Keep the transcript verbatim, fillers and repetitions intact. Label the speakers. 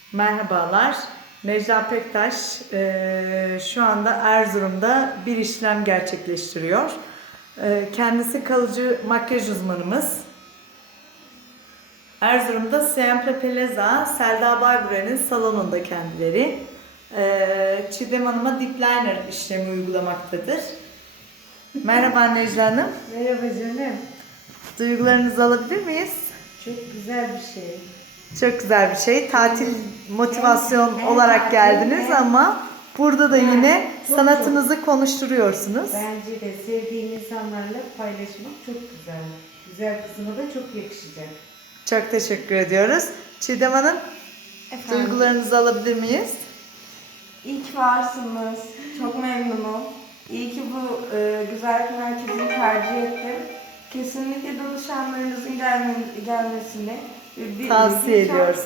Speaker 1: Merhabalar. Necla Pektaş eee, şu anda Erzurum'da bir işlem gerçekleştiriyor. Eee, Kendisi kalıcı makyaj uzmanımız. Erzurum'da Siempre Peleza, Selda Bayburen'in salonunda kendileri. Eee, Çiğdem Hanım'a Deep Liner işlemi uygulamaktadır. Merhaba Necla Hanım.
Speaker 2: Merhaba canım.
Speaker 1: Duygularınızı alabilir miyiz?
Speaker 2: Çok güzel bir şey.
Speaker 1: Çok güzel bir şey. Tatil motivasyon
Speaker 2: Hem- hem
Speaker 1: olarak
Speaker 2: tatil,
Speaker 1: geldiniz
Speaker 2: hem-
Speaker 1: ama burada da
Speaker 2: Yani
Speaker 1: yine
Speaker 2: çok
Speaker 1: sanatınızı konuşturuyorsunuz.
Speaker 2: Bence de sevdiğin insanlarla paylaşmak çok güzel. Güzel kızıma da çok yakışacak.
Speaker 1: Çok teşekkür ediyoruz. Çiğdem Hanım,
Speaker 3: Efendim,
Speaker 1: duygularınızı alabilir miyiz?
Speaker 3: iyi ki varsınız. Çok memnunum. İyi ki bu e, güzellik merkezini tercih ettim. Kesinlikle danışanlarınızın gelme, gelmesini ve bir-
Speaker 1: Tavsiye
Speaker 3: birçok-
Speaker 1: ediyoruz.